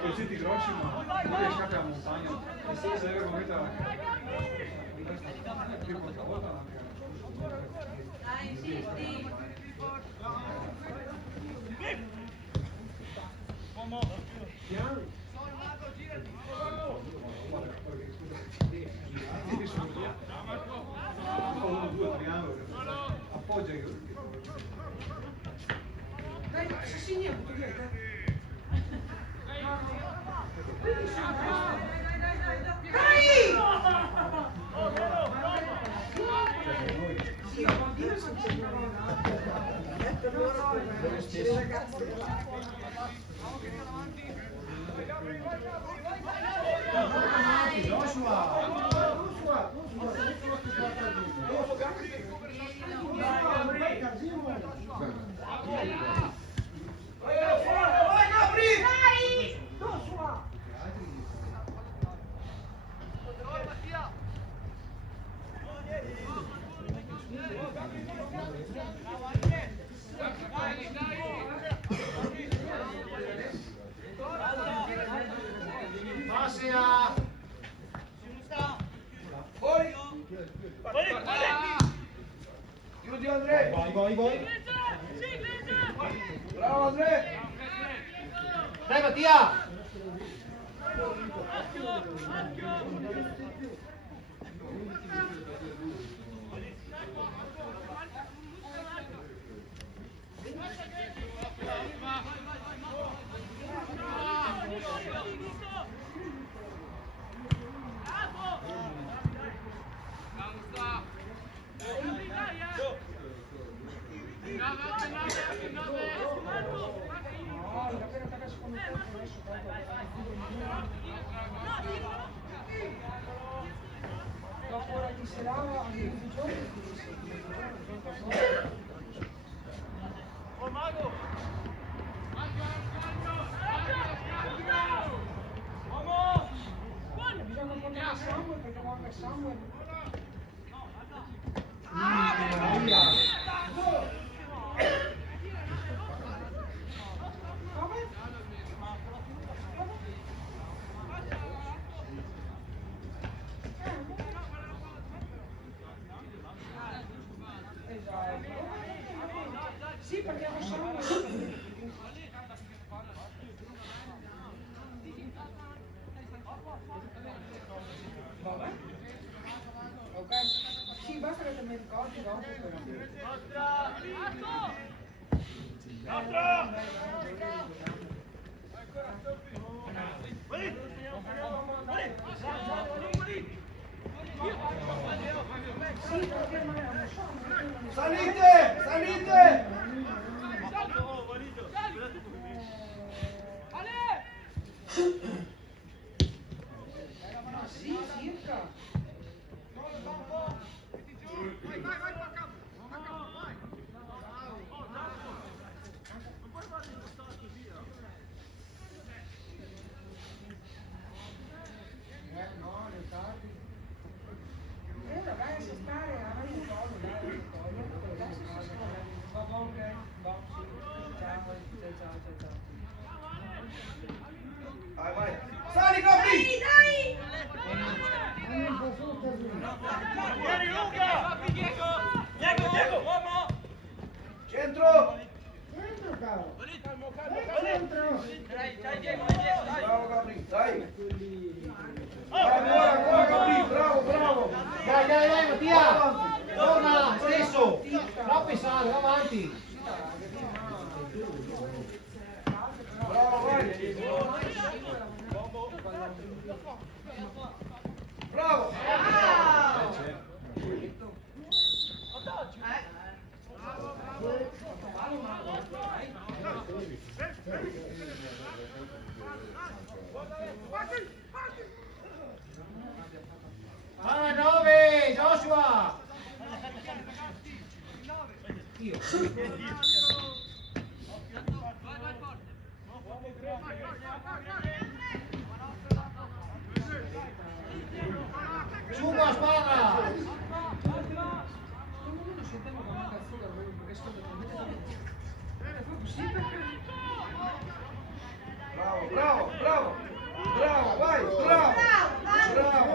Colcetti grossi, ma non riesci a la montagna. E se deve mettere la Dai, insisti. Appoggia che Dai, si segna un po' dietro. Chiudi Andrea! Vai! Bravo Andrea! Dai Mattia! Sì, perché non sono vabbè. Ok? Sì, basta che te mi ricordi dopo Salite! Sì, circa. No, le tardi. Ragazzi, stare avanti un po', dai, va ok, va, sì. Ciao. Vai! avanti. Bravo, vai. Bravo. Palla 9, Joshua. Io. Su a squadra. Bravo, bravo, bravo. Bravo, vai, bravo. Bravo.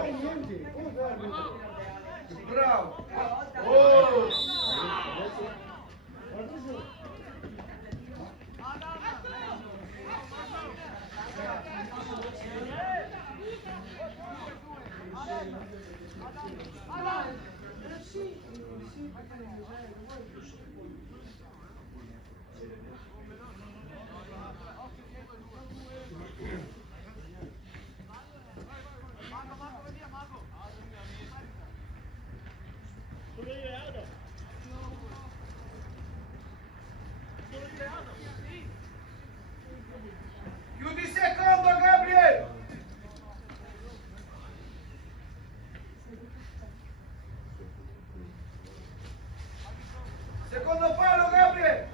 Bravo. Oh. Chiudi secondo, Gabriel. Secondo palo, Gabriel.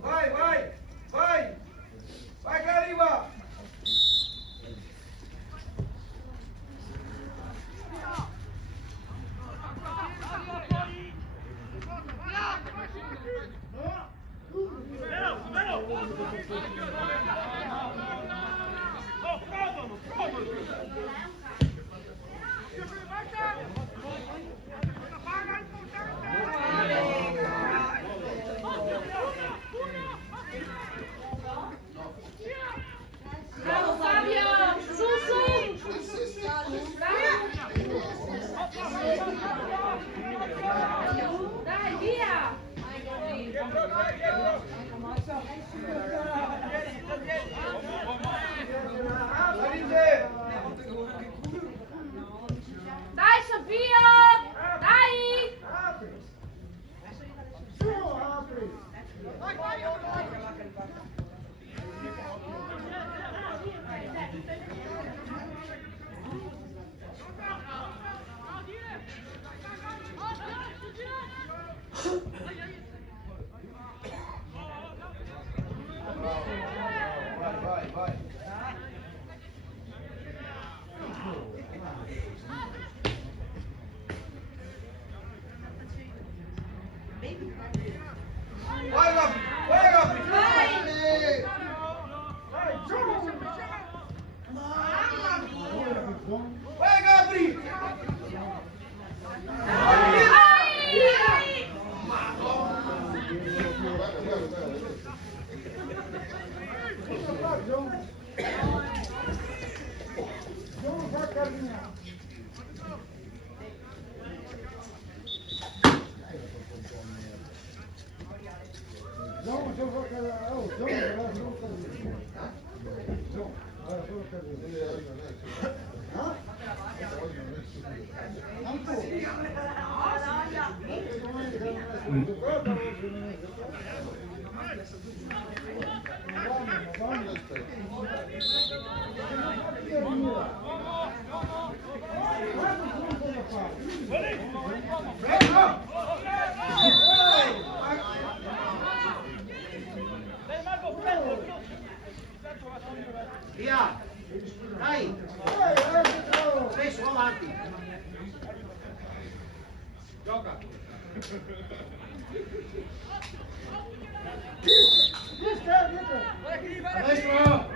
Vai, vai, vai. Vai che arriva. Bravo Fabio! Su, su! Dai, via! Dai Sofia! Dai! Vai, vai, vai. Vai, Gabri! Vai, Gabri! Vai, Gabri! Via. Dai. Spesso avanti. Gioca. Maestro.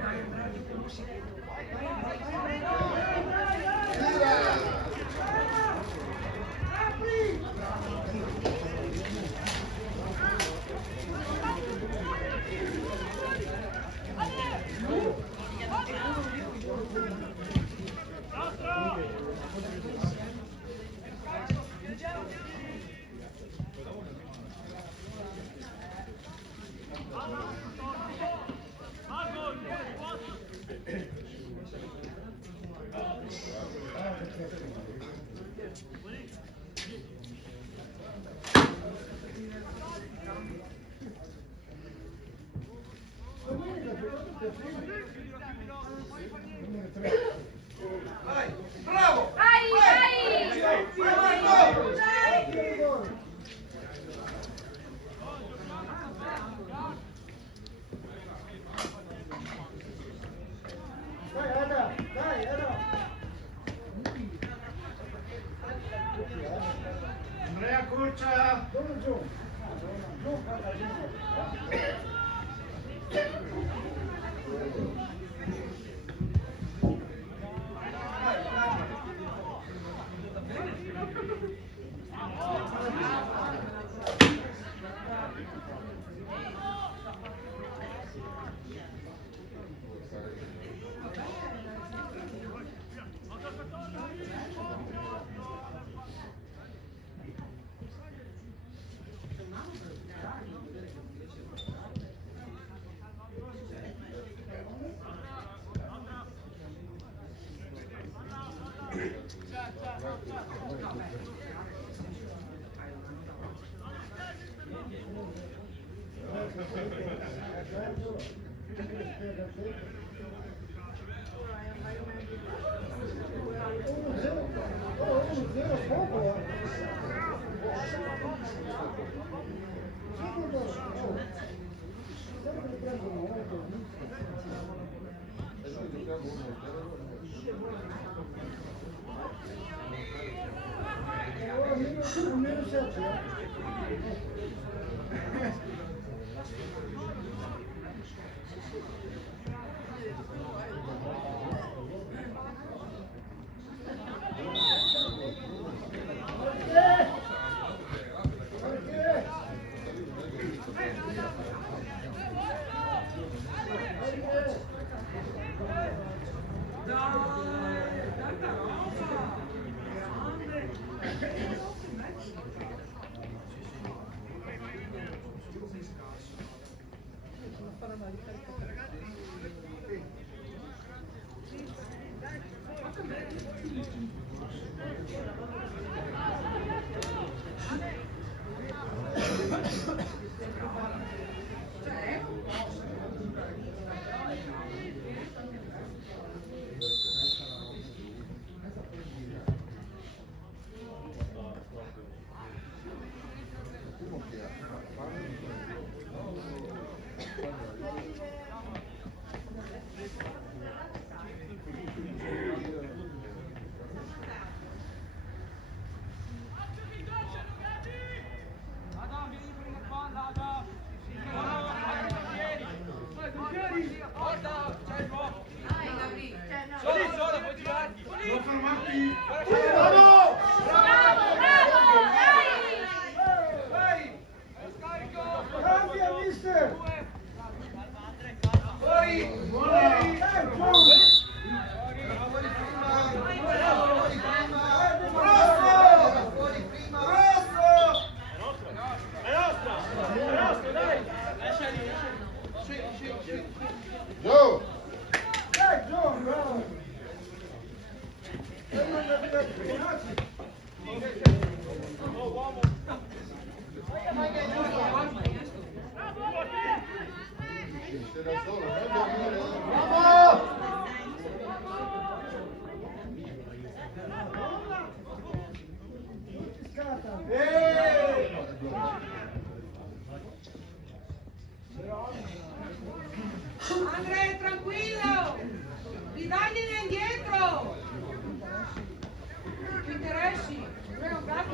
Vai, bravo! Dai, dai! Vai, Marco! Andrea Curcia. Non fermarti! Bravo! Bravo, bravo! Dai! Vai! Cambia, mister! Vai! Dai, John! Joe! Dai, John, bravo! Andrea, tranquillo! Ridagliene indietro! Ti interessi? Andrea, un cazzo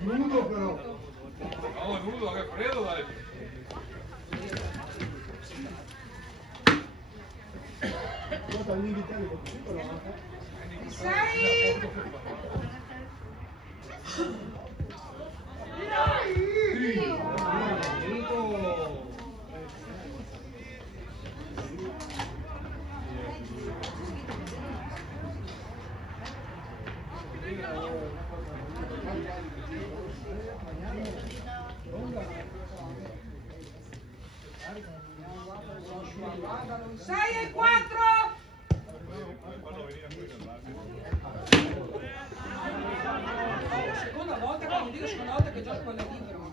Nudo però. No, nudo, che freddo, dai. Guarda gli invitati così però. 6. Sei e 4. Seconda volta, quando dico seconda volta che gioco con la libero.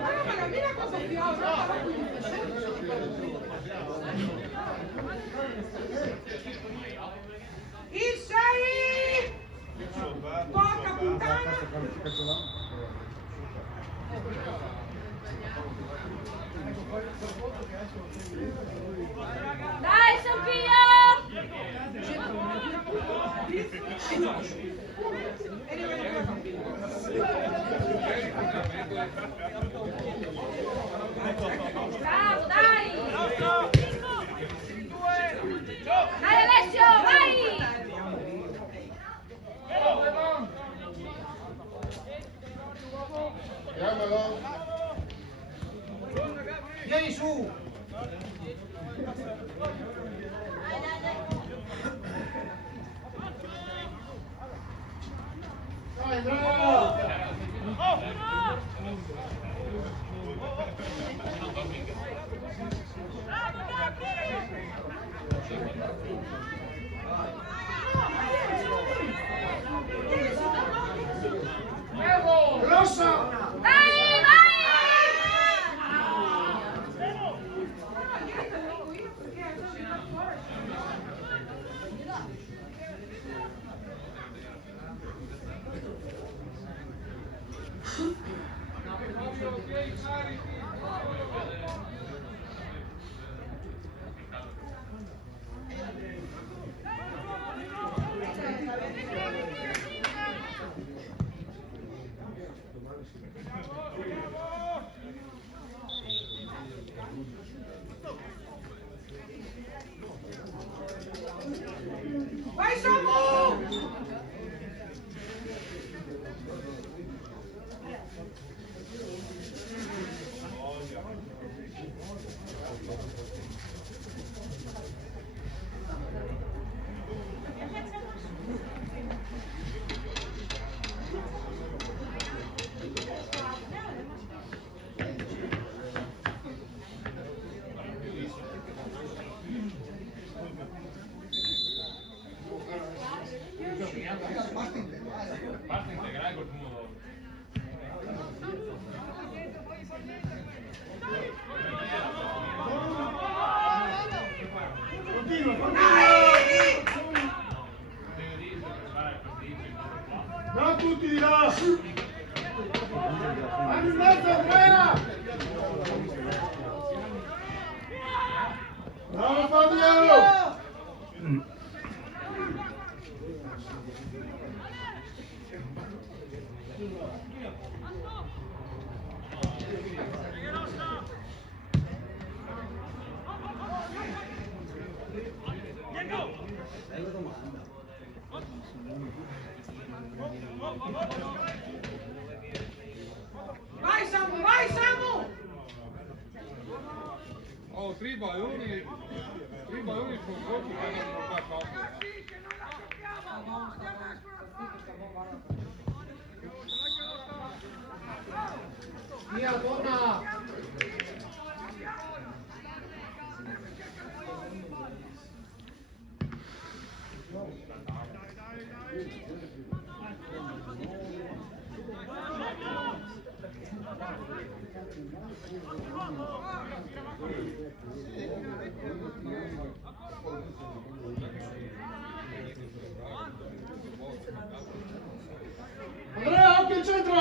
Ma la mia cosa fiosa, il 6. Porca puttana. Dai, Sofia! Bravo, dai! Dai Alessio, vai! Chiamalo. Vieni su! Dai, bravo! Rossa! Dai, vai! Vai Samu! Parte integrale col pomodoro. Continua, continua! Non tutti di là! Anni in mezzo, Andrea! Bravo Fabio! Vai Samu, vai Samu! Oh, 3 balloni sul corpo che non fa cosa. Via, torna! Andrea, occhio il centro!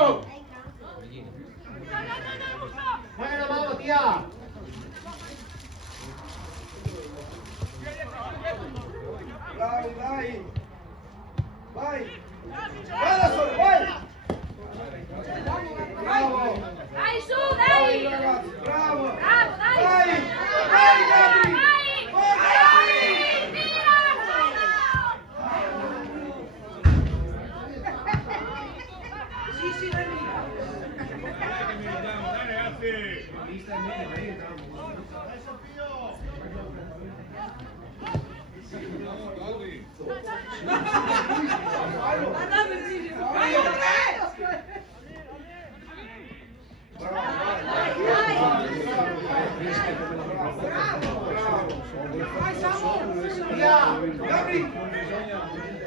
Gabri!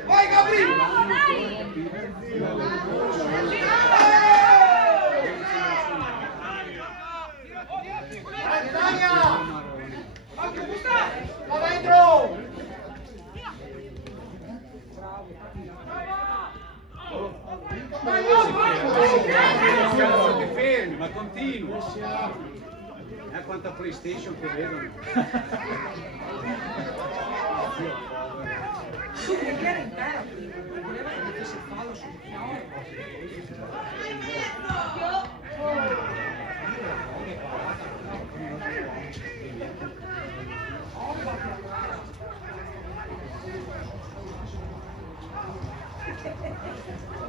Vai Gabri! Bravo, dai! Dai, Dania! Va dentro! Cazzo ti fermi, ma continua. Quanta PlayStation che vedono. Perché era intera prima, voleva che mettesse il fallo sul fiore.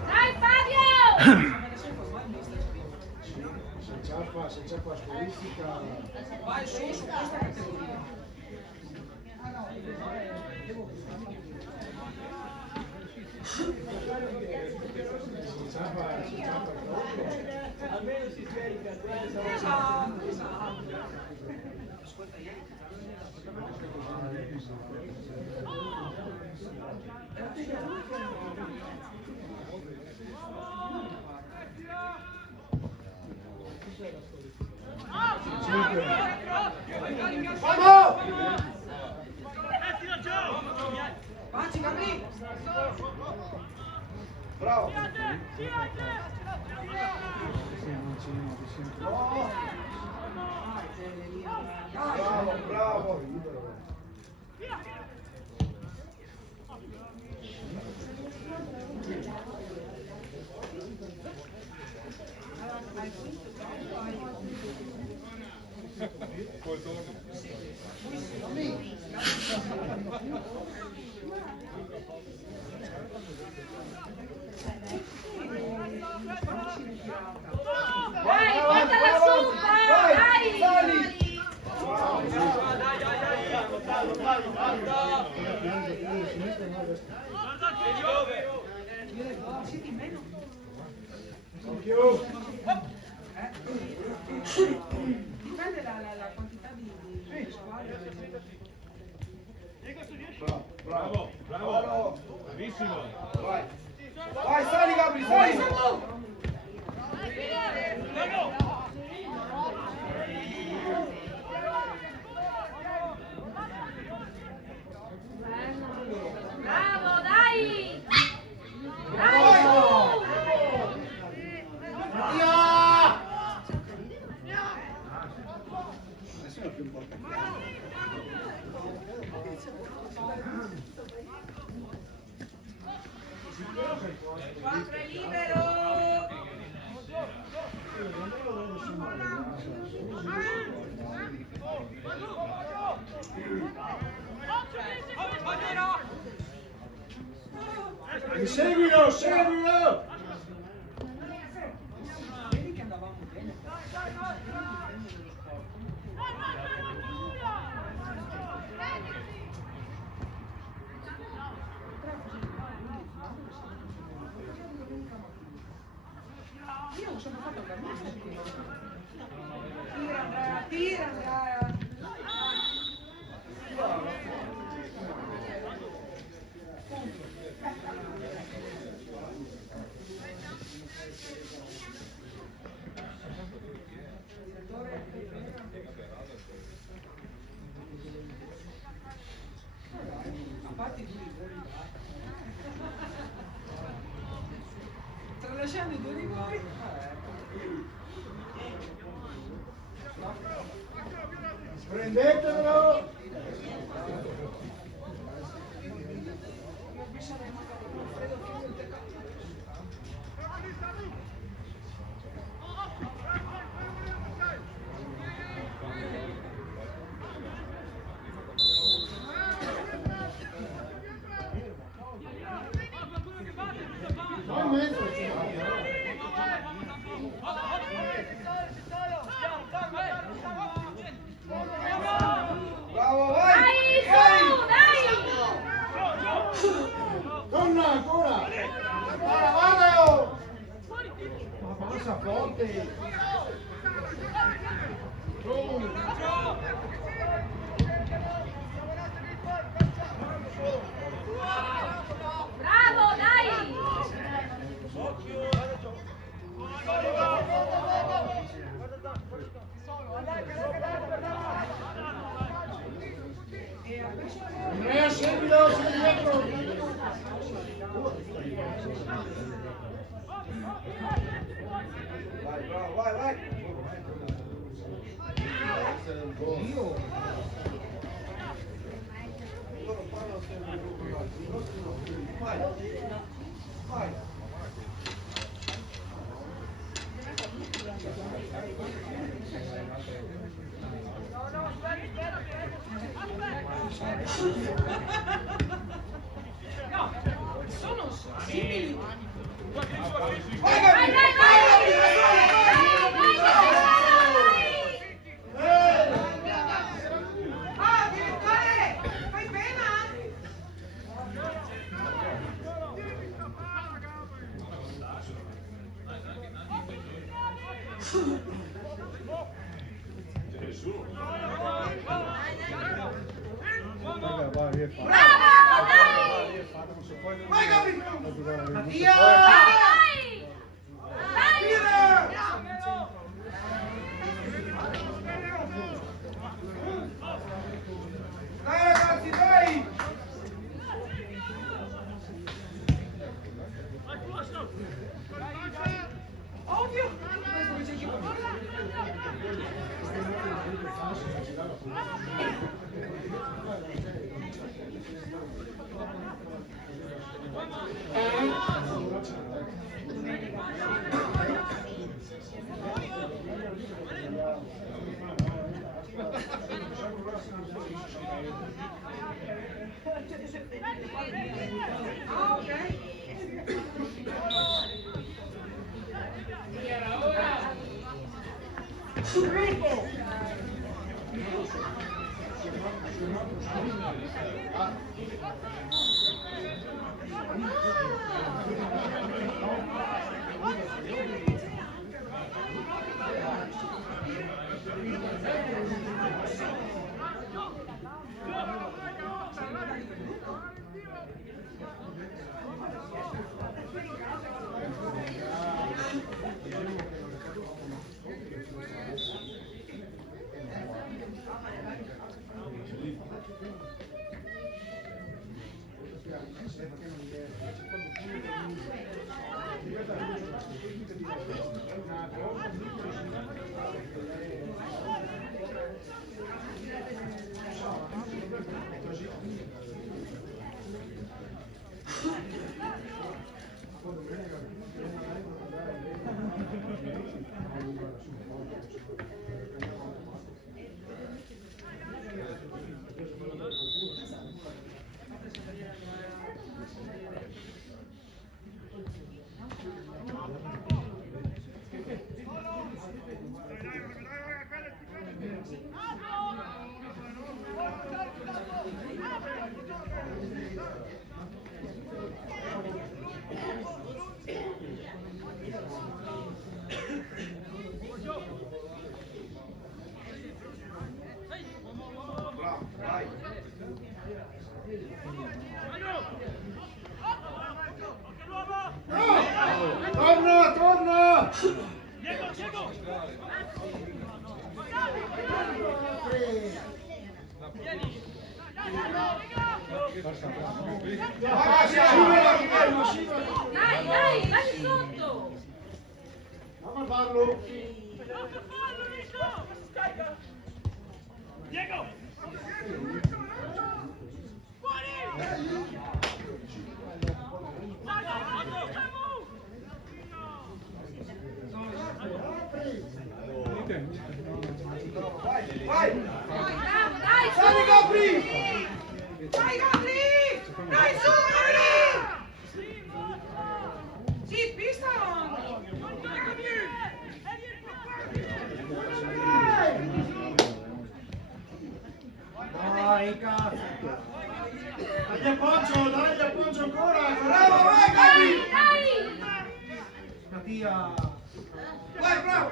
Dai Fabio! Se c'è qua squalifica. Vai su questa categoria. Almeno si scarica Esatto, esatto. Ascolta, ieri. Vamos! Avanti, Gabri! Bravo! Bravo, bravo! Poi torno. Dai, portala su, dai! Dipende la quantità di squadre. Bravo, bravo. Bravissimo. Vai! Vai, sali Gabri, sali! Bravo, dai! Dai, Bravo! su! Mattia! Nessuno più importante. Quattro è libero! Seguilo, seguilo! Vedi che andavamo bene. Io ho sempre fatto la mia. Tira Andrea, tira Andrea. A parte i due rigori, tralasciando i due rigori, Prendetelo! Va in mezzo! Bravo, vai! Dai, su, dai! Torna ancora! Vada, vada! Andrea, seguilo, sei dietro. Vai, bravo, vai, vai. Loro parlano sempre di vai. Vai. Sono simili. Vai, vai, vai, Ah, direttore! Fai pena? Vai, Gabri! Mattia! Dai ragazzi, dai! Ovvio! Ah, ok. Torna, torna! dai, dai, lasci sotto! Mamma farlo! Vai! Bravo, dai, su! Dai, Gabri! Dai, Gabri! Dai, su, Gabri! Sì, pista! Dai, cazzo! Dagli appoggio ancora! Bravo, vai Gabri! Dai! Mattia! Vai, bravo!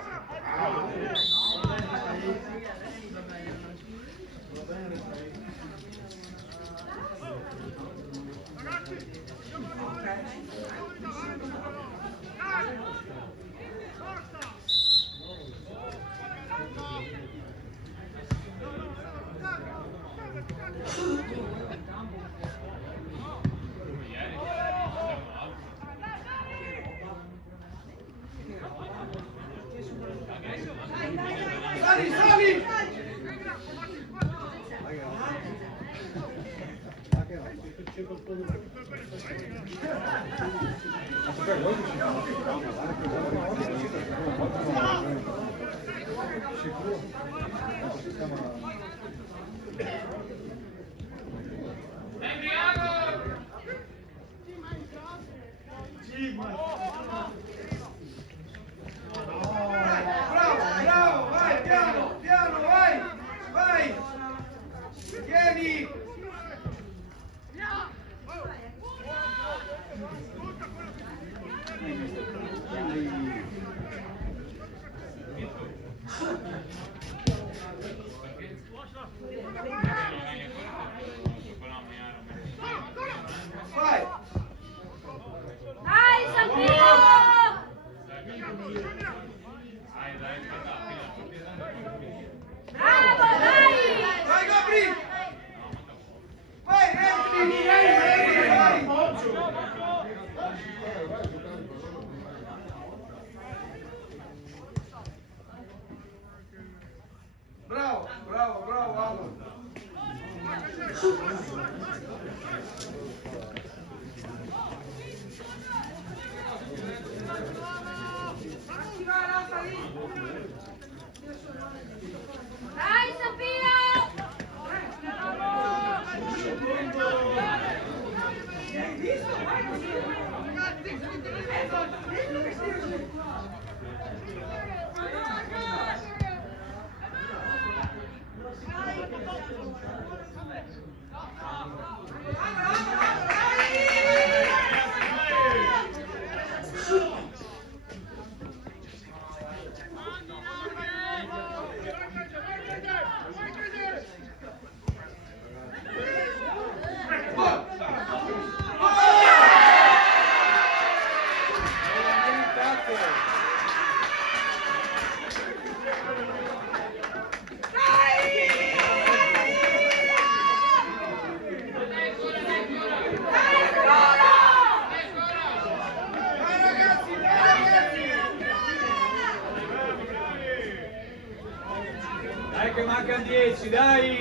Bravo, bravo, vai, piano, piano, vai, vai. Vieni. Vai. Dai, Sofia! Bravo, dai! Vai, Gabri. Vai, Anthony, vai. Bravo, bravo, bravo, bravo. Ci va Rafa lì. Dai, Sofia! Hai visto? Vai così. Dentro che stai. Dai ragazzi, dai ragazzi. Dai che manca 10, dai!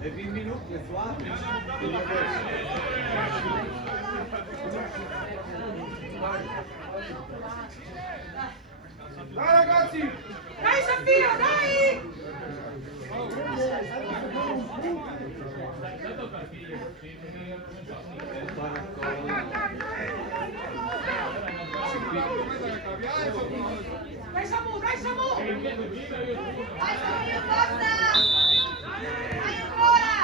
Le 20 minuti, le 4. Dai ragazzi! Dai Sofia, dai! Dai Samu, dai Samu! Dai, Sofia, forza! Dai ancora!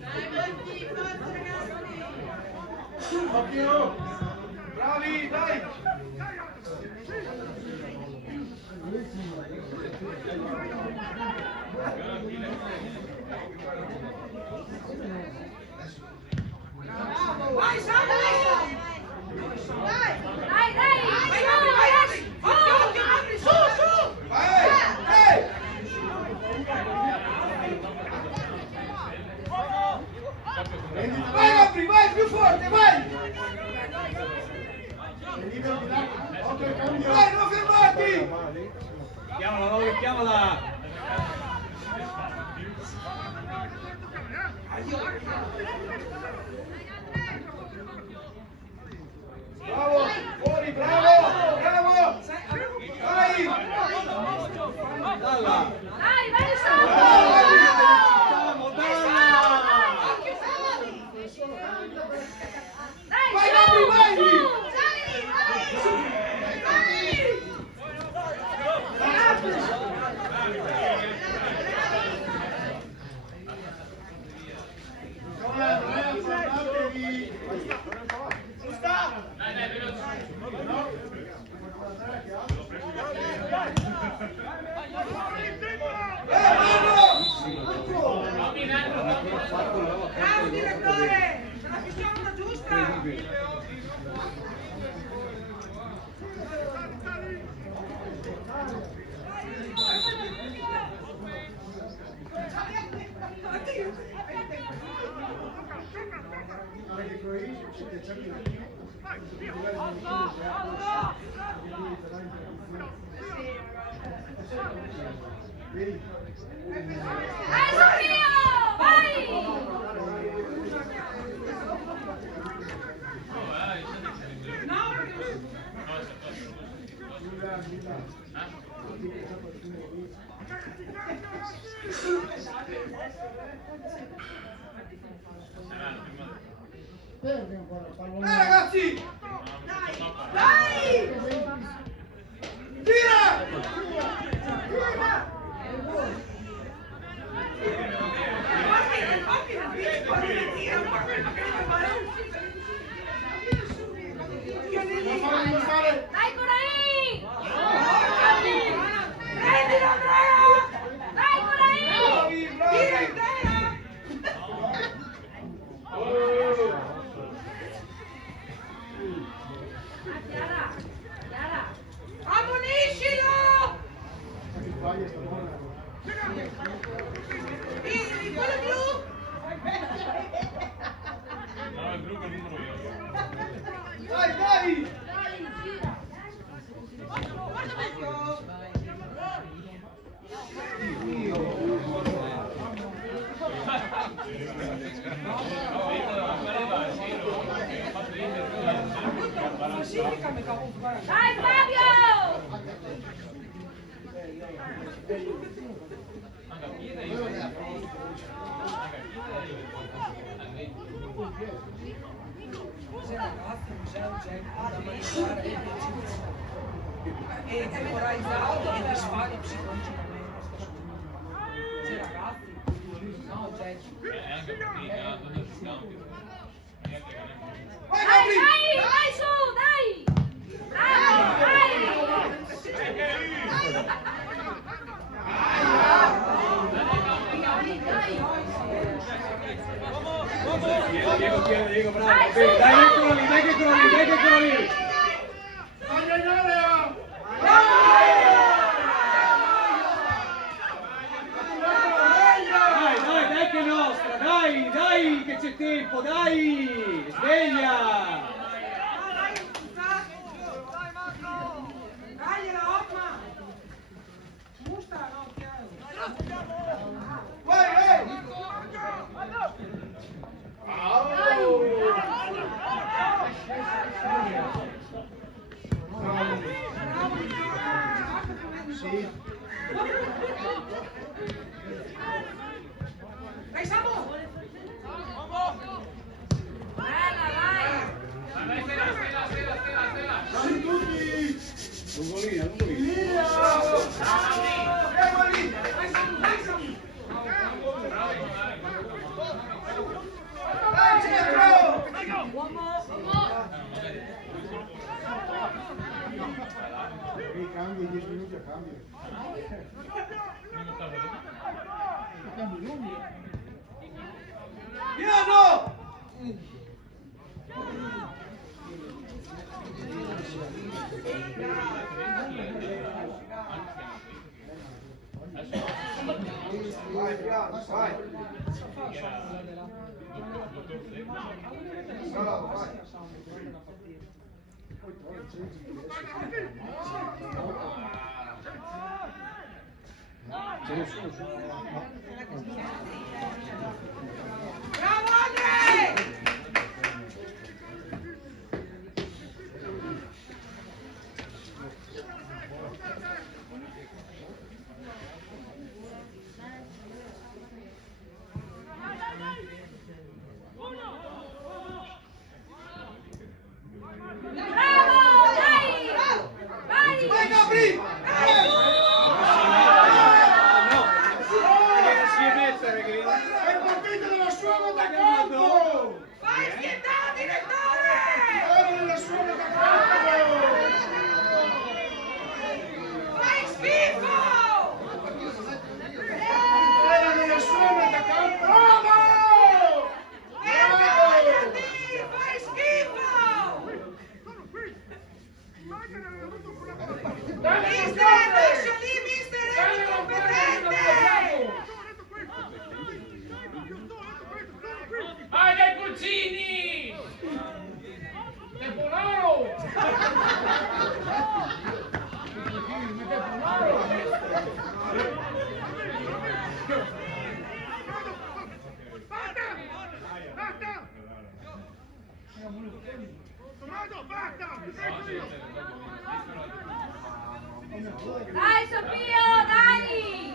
Dai, Monti, forza ragazzi! Occhio! Bravi, dai! Vai Samu! Dai, dai! Vai Gabri, vai Gabri! Occhio, occhio Gabri, su, su! Vai! Ehi! Vai Gabri, vai più forte, vai! Vai, non fermarti! Chiamala, Lolli, chiamala! Bravo, fuori, bravo, bravo! Vai! Dalla! Dai, vai Samu! Andiamo, dalla! Dai, Vai, su! Gabri, vai! Su! Bravo direttore! Ce la fischiamo una giusta! Anche Croatia, c'è Vai Sofia! Vai! Perde ancora il pallone. Ragazzi! Dai! Tira! Non fare. Dai Corain! Prendilo Andrea! Dai Corain! Bravi, Tira bravi! Andrea! Chiara! Chiara! Ammoniscilo! Che sbaglia sta buona. Quello blu! No, il blu che numero io. Dai, dai! Dai Fabio! E temporizzato e disfare psicologicamente. Sì, ragazzi. No, Jack. Anche perché non si cambia. Vai, Dai, Gabri! dai! Vai su, dai! Bravo, dai! Diego, bravo. Vai su, Dai, dai! eccolo lì, dai che eccolo lì, dai che eccolo lì. Taglia in area. Dai che è nostra, dai che c'è tempo, dai! Sveglia! Dai, la Hotman! Musta, no, chiaro. Vai, vai! Sì. Dai, Samu! Bella, vai! Dai tutti. Lungolina. Bravo! Fermo lì! Dai, Samu, dai, Samu! Dai, centro! E cambia 10 minuti a cambio. Piano! Vai, piano, vai! Bravo, vai! Bravo, Andre! Bravo, dai! Vai! Vai, Gabri! È partita dalla sua da campo. Vai, schiettato, direttore! Era nella sua da campo. Fai schifo! Era nella sua da campo. Bravo! Vergognati! Fai schifo! Mister, lascia lì, mister, è incompetente! Vai dai pulcini! Temporaro! Dai Sofio, dai!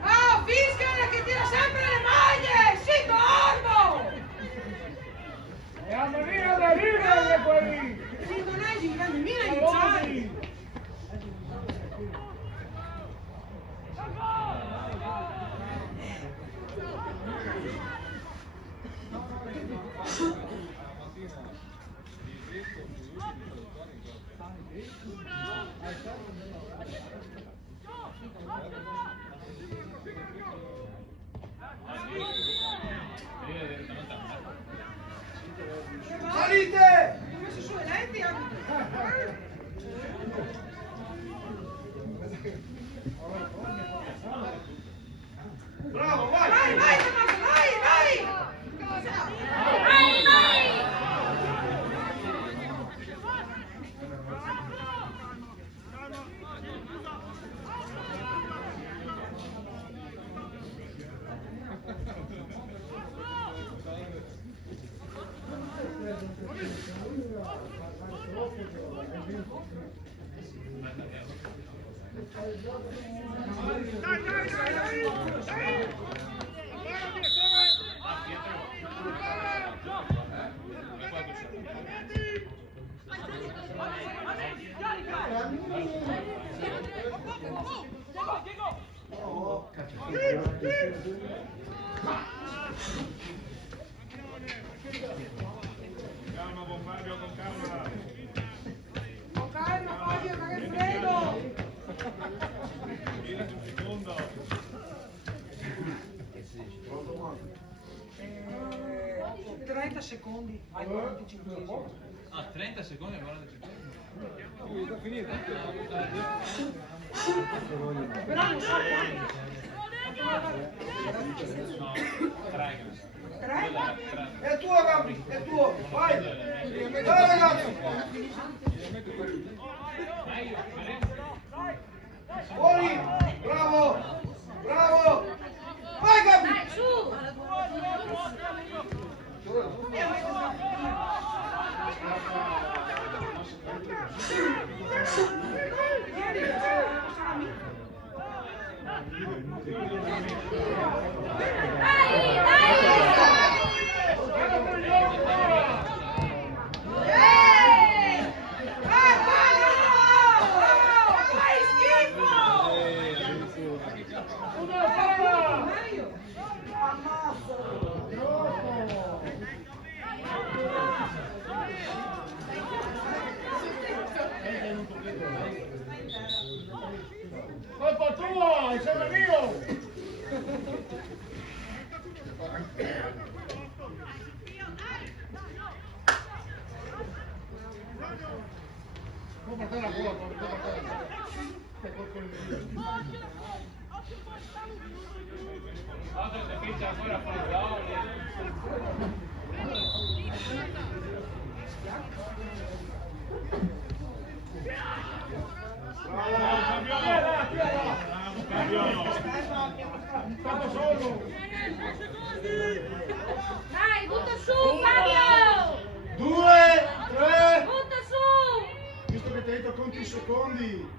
Oh, Fischia che tira sempre le maglie! Sì, Corvo! E a Maria da ridere quelli! Sì, non è gigante, mira di Gianni! Salite! Ho messo su le lenti anche. Bravo, vai! Vai, vai, Tommaso, vai, vai! Vai, vai! Con calma, Fabio, ma che freddo! 30 secondi ai 45. Ah, 30 secondi e 40 secondi. Però non so quanto. No, 3. 3? È tuo, Gabri, è tuo, vai! Dai ragazzi! Fuori! Bravo! Bravo! Vai Gabri! Dai, su! Dai, Fai schifo! Una palla! Meglio! Colpa tua, è sempre mio! Può portare la bolla, può portare la Altro se piccia ancora fuori Paoli. Stato solo! Dai, butta su, Fabio! 2, 3! Butta su! Visto che ti hai detto conti i secondi!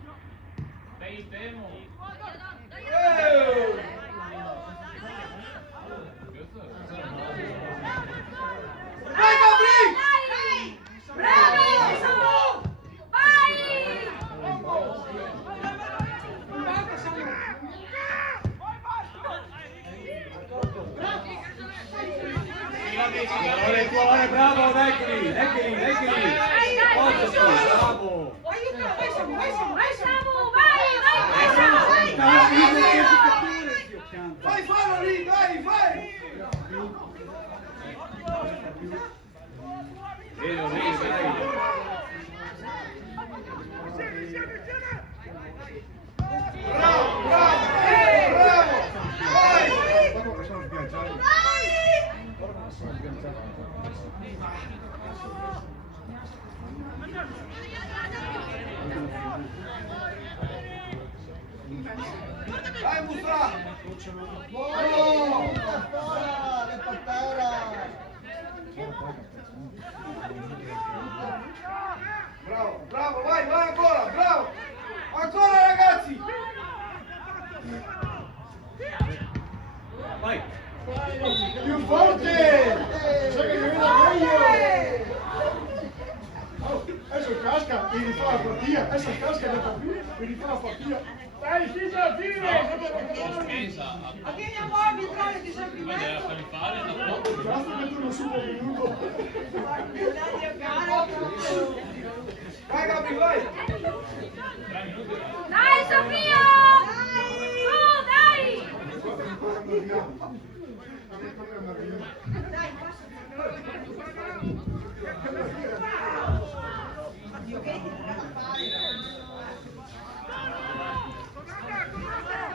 Dai, temo. Vai Gabri! Dai! Bravo! Su! Vai! Un volta siamo... Bravo, eccoli, eccoli, eccoli. Bravo. Aiuto, vai Samu, vai Samu, Vai, vai Samu! Samu! Vai! Vai! Vai, fallo lì, vai, vai! Vero, dai. Bravo, bravo, bravo! Vai! Dai Musa! Buono! Le portera! Bravo, bravo, vai, vai ancora, bravo! Ancora ragazzi! Vai. Più forte! Sai che mi vedo meglio! Oh, adesso casca e rifà la partita, adesso casca e ne fa più e rifà la partita. Dai, fino alla fine! Vieni a voi arbitrare di sempre in mezzo. Basta mettere uno super minuto. Vai Gabri, vai! Dai Sofia! Su, dai!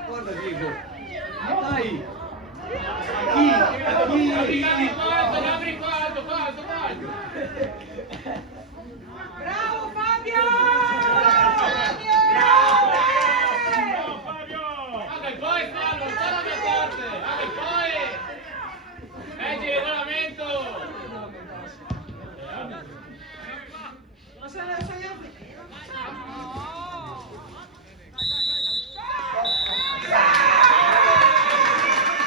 Guarda Diego. Dai. A chi? A chi?